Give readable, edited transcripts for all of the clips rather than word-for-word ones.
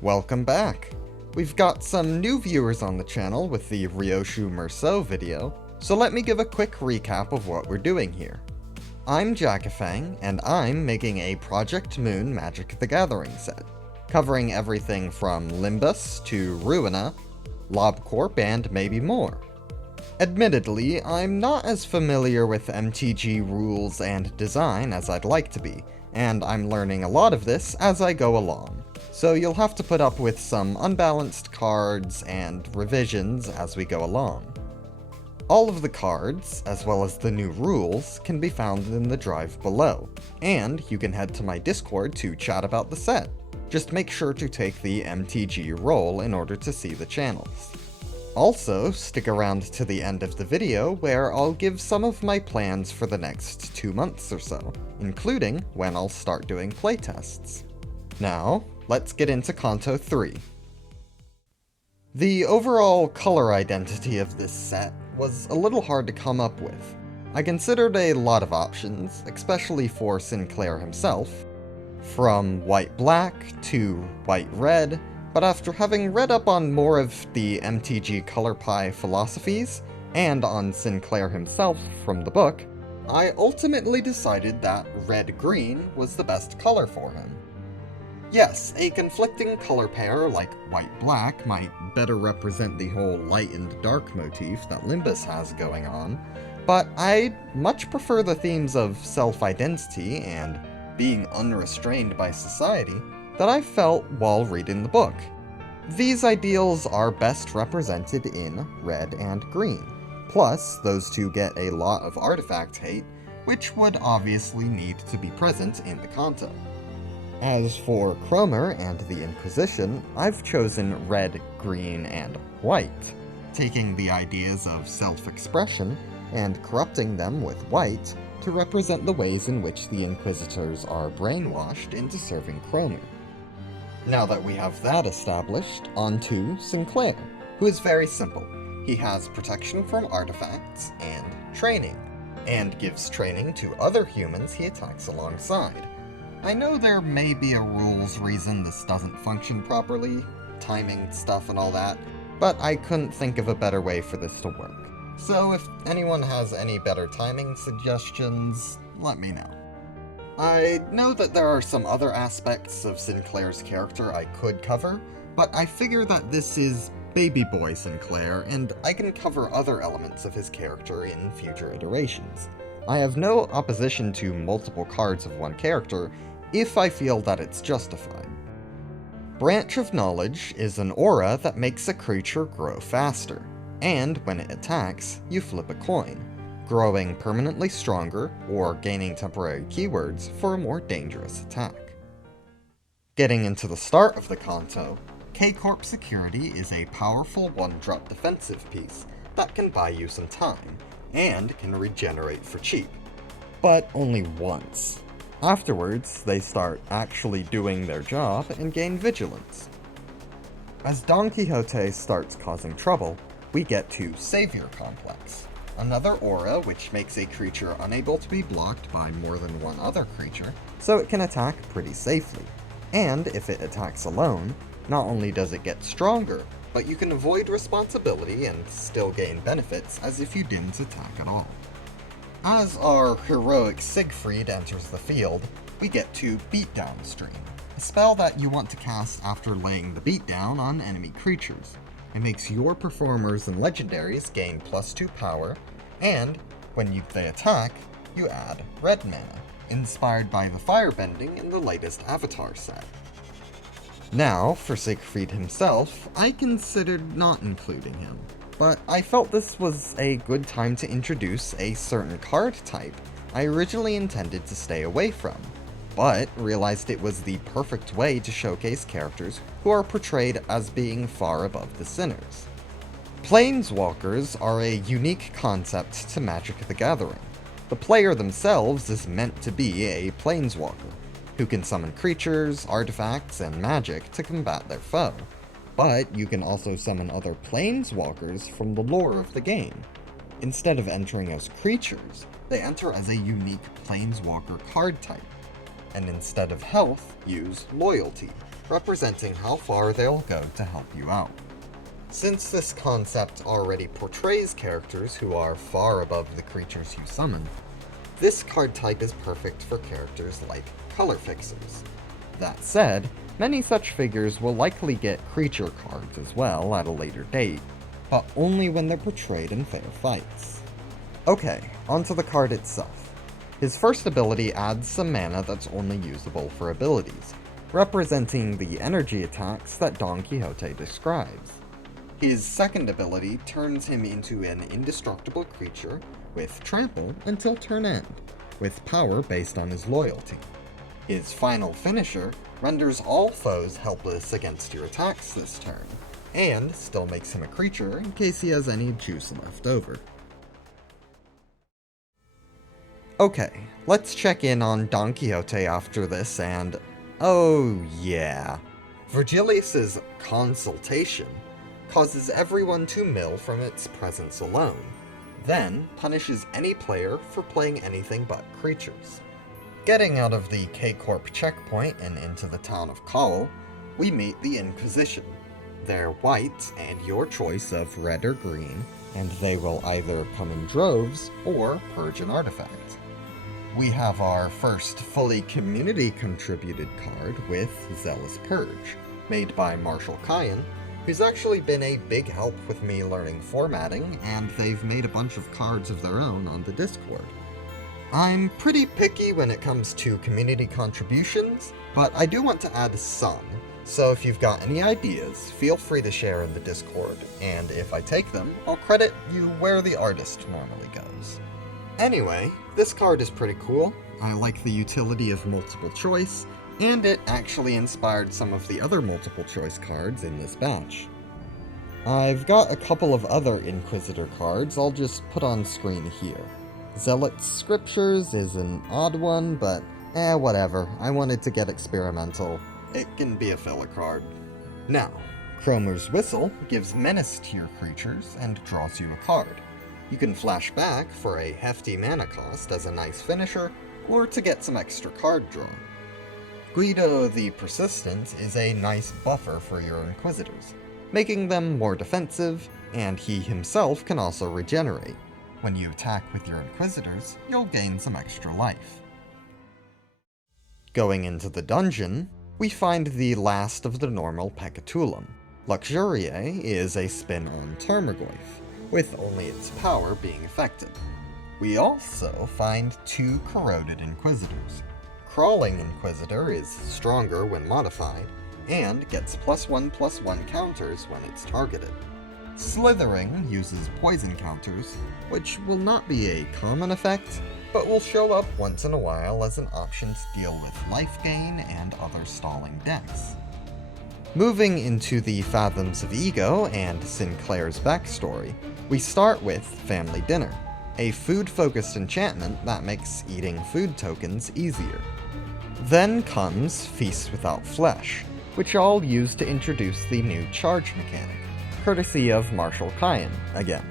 Welcome back! We've got some new viewers on the channel with the Ryoshu Merceau video, so let me give a quick recap of what we're doing here. I'm Jackafang, and I'm making a Project Moon Magic the Gathering set, covering everything from Limbus to Ruina, LobCorp, and maybe more. Admittedly, I'm not as familiar with MTG rules and design as I'd like to be, and I'm learning a lot of this as I go along, so you'll have to put up with some unbalanced cards and revisions as we go along. All of the cards, as well as the new rules, can be found in the drive below, and you can head to my Discord to chat about the set. Just make sure to take the MTG role in order to see the channels. Also, stick around to the end of the video where I'll give some of my plans for the next 2 months or so, including when I'll start doing playtests. Now, let's get into Canto 3. The overall color identity of this set was a little hard to come up with. I considered a lot of options, especially for Sinclair himself, from white-black to white-red, but after having read up on more of the MTG color pie philosophies, and on Sinclair himself from the book, I ultimately decided that red-green was the best color for him. Yes, a conflicting color pair like white-black might better represent the whole light and dark motif that Limbus has going on, but I much prefer the themes of self-identity and being unrestrained by society that I felt while reading the book. These ideals are best represented in red and green, plus those two get a lot of artifact hate, which would obviously need to be present in the Canto. As for Cromer and the Inquisition, I've chosen red, green, and white, taking the ideas of self-expression and corrupting them with white to represent the ways in which the Inquisitors are brainwashed into serving Cromer. Now that we have that established, on to Sinclair, who is very simple. He has protection from artifacts and training, and gives training to other humans he attacks alongside. I know there may be a rules reason this doesn't function properly, timing stuff and all that, but I couldn't think of a better way for this to work. So if anyone has any better timing suggestions, let me know. I know that there are some other aspects of Sinclair's character I could cover, but I figure that this is Baby Boy Sinclair, and I can cover other elements of his character in future iterations. I have no opposition to multiple cards of one character if I feel that it's justified. Branch of Knowledge is an aura that makes a creature grow faster, and when it attacks, you flip a coin, growing permanently stronger or gaining temporary keywords for a more dangerous attack. Getting into the start of the Canto, K-Corp Security is a powerful one-drop defensive piece that can buy you some time, and can regenerate for cheap. But only once. Afterwards, they start actually doing their job and gain vigilance. As Don Quixote starts causing trouble, we get to Savior Complex, another aura which makes a creature unable to be blocked by more than one other creature, so it can attack pretty safely. And if it attacks alone, not only does it get stronger, but you can avoid responsibility and still gain benefits as if you didn't attack at all. As our heroic Siegfried enters the field, we get to Beatdown Stream, a spell that you want to cast after laying the beatdown on enemy creatures. It makes your performers and legendaries gain +2 power, and when they attack, you add red mana, inspired by the firebending in the latest Avatar set. Now, for Siegfried himself, I considered not including him, but I felt this was a good time to introduce a certain card type I originally intended to stay away from, but realized it was the perfect way to showcase characters who are portrayed as being far above the sinners. Planeswalkers are a unique concept to Magic the Gathering. The player themselves is meant to be a planeswalker, who can summon creatures, artifacts, and magic to combat their foe. But you can also summon other planeswalkers from the lore of the game. Instead of entering as creatures, they enter as a unique planeswalker card type, and instead of health, use loyalty, representing how far they'll go to help you out. Since this concept already portrays characters who are far above the creatures you summon, this card type is perfect for characters like color fixers. That said, many such figures will likely get creature cards as well at a later date, but only when they're portrayed in fair fights. Okay, onto the card itself. His first ability adds some mana that's only usable for abilities, representing the energy attacks that Don Quixote describes. His second ability turns him into an indestructible creature with trample until turn end, with power based on his loyalty. His final finisher renders all foes helpless against your attacks this turn, and still makes him a creature in case he has any juice left over. Okay, let's check in on Don Quixote after this and... oh yeah. Virgilius's consultation causes everyone to mill from its presence alone, then punishes any player for playing anything but creatures. Getting out of the K-Corp checkpoint and into the town of Call, we meet the Inquisition. They're white and your choice of red or green, and they will either come in droves or purge an artifact. We have our first fully community-contributed card with Zealous Purge, made by Marshall Kyan, who's actually been a big help with me learning formatting, and they've made a bunch of cards of their own on the Discord. I'm pretty picky when it comes to community contributions, but I do want to add some, so if you've got any ideas, feel free to share in the Discord, and if I take them, I'll credit you where the artist normally goes. Anyway, this card is pretty cool. I like the utility of multiple choice, and it actually inspired some of the other multiple choice cards in this batch. I've got a couple of other Inquisitor cards I'll just put on screen here. Zealot's Scriptures is an odd one, but whatever. I wanted to get experimental. It can be a filler card. Now, Cromer's Whistle gives menace to your creatures and draws you a card. You can flash back for a hefty mana cost as a nice finisher, or to get some extra card draw. Guido the Persistent is a nice buffer for your Inquisitors, making them more defensive, and he himself can also regenerate. When you attack with your Inquisitors, you'll gain some extra life. Going into the dungeon, we find the last of the normal Pecatulum. Luxuriae is a spin on Tarmogoyf, with only its power being affected. We also find two Corroded Inquisitors. Crawling Inquisitor is stronger when modified, and gets +1/+1 counters when it's targeted. Slithering uses poison counters, which will not be a common effect, but will show up once in a while as an option to deal with life gain and other stalling decks. Moving into the Fathoms of Ego and Sinclair's backstory, we start with Family Dinner, a food-focused enchantment that makes eating food tokens easier. Then comes Feast Without Flesh, which I'll use to introduce the new charge mechanic, courtesy of Marshall Kyan again.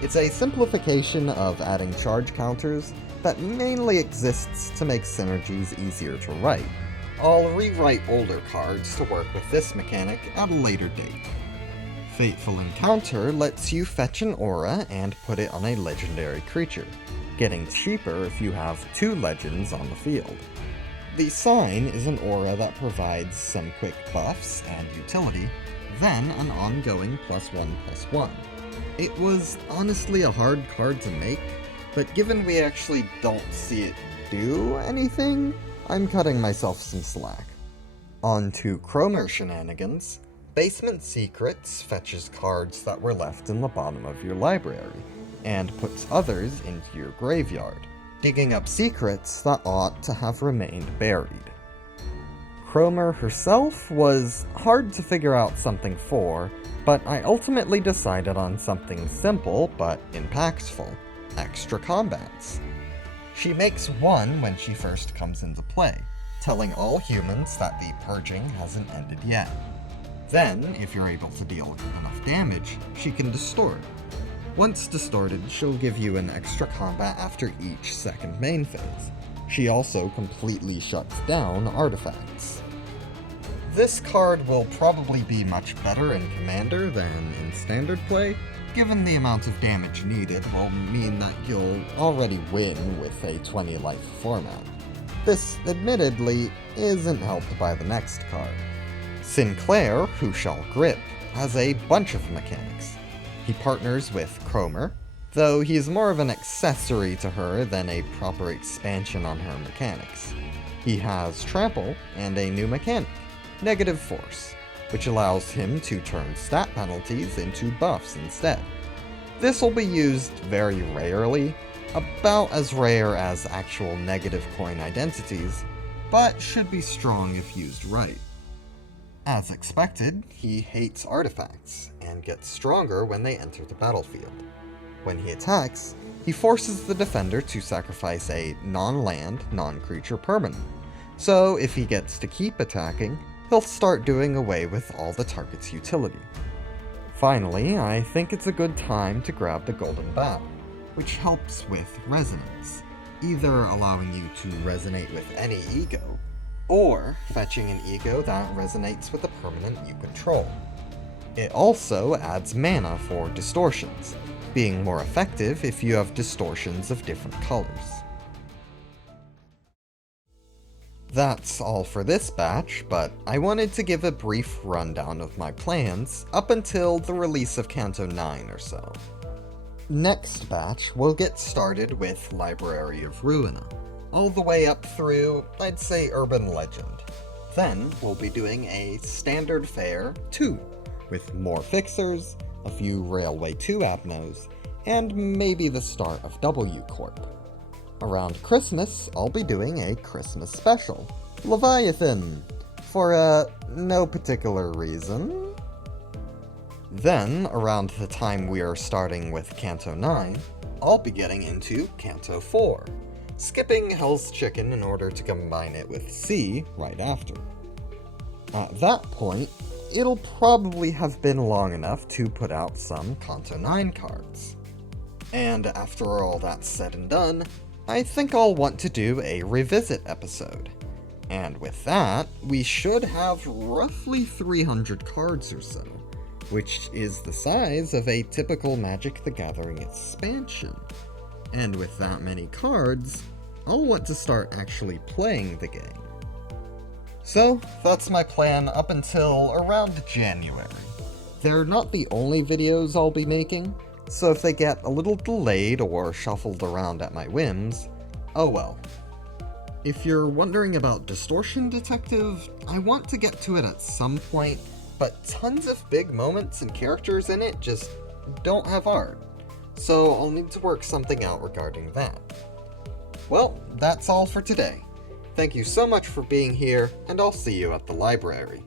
It's a simplification of adding charge counters that mainly exists to make synergies easier to write. I'll rewrite older cards to work with this mechanic at a later date. Fateful Encounter lets you fetch an aura and put it on a legendary creature, getting cheaper if you have 2 legends on the field. The Sign is an aura that provides some quick buffs and utility, then an ongoing +1/+1. It was honestly a hard card to make, but given we actually don't see it do anything, I'm cutting myself some slack. On to Cromer shenanigans. Basement Secrets fetches cards that were left in the bottom of your library, and puts others into your graveyard, digging up secrets that ought to have remained buried. Cromer herself was hard to figure out something for, but I ultimately decided on something simple but impactful: extra combats. She makes 1 when she first comes into play, telling all humans that the purging hasn't ended yet. Then, if you're able to deal enough damage, she can distort. Once distorted, she'll give you an extra combat after each second main phase. She also completely shuts down artifacts. This card will probably be much better in Commander than in Standard play, given the amount of damage needed will mean that you'll already win with a 20 life format. This, admittedly, isn't helped by the next card. Sinclair, Who Shall Grip, has a bunch of mechanics. He partners with Cromer, though he's more of an accessory to her than a proper expansion on her mechanics. He has Trample and a new mechanic, Negative Force, which allows him to turn stat penalties into buffs instead. This will be used very rarely, about as rare as actual negative coin identities, but should be strong if used right. As expected, he hates artifacts, and gets stronger when they enter the battlefield. When he attacks, he forces the defender to sacrifice a non-land, non-creature permanent, so if he gets to keep attacking, he'll start doing away with all the target's utility. Finally, I think it's a good time to grab the Golden Bat, which helps with resonance, either allowing you to resonate with any ego, or fetching an ego that resonates with a permanent you control. It also adds mana for distortions, being more effective if you have distortions of different colors. That's all for this batch, but I wanted to give a brief rundown of my plans up until the release of Canto 9 or so. Next batch, we'll get started with Library of Ruina, all the way up through, I'd say, Urban Legend. Then, we'll be doing a Standard Fare 2, with more fixers, a few Railway 2 Abnos, and maybe the start of W Corp. Around Christmas, I'll be doing a Christmas special, Leviathan, for no particular reason. Then, around the time we are starting with Canto 9, I'll be getting into Canto 4, skipping Hell's Chicken in order to combine it with C right after. At that point, it'll probably have been long enough to put out some Canto 9 cards. And after all that's said and done, I think I'll want to do a revisit episode. And with that, we should have roughly 300 cards or so, which is the size of a typical Magic the Gathering expansion. And with that many cards, I'll want to start actually playing the game. So, that's my plan up until around January. They're not the only videos I'll be making, so if they get a little delayed or shuffled around at my whims, oh well. If you're wondering about Distortion Detective, I want to get to it at some point, but tons of big moments and characters in it just don't have art, so I'll need to work something out regarding that. Well, that's all for today. Thank you so much for being here, and I'll see you at the library.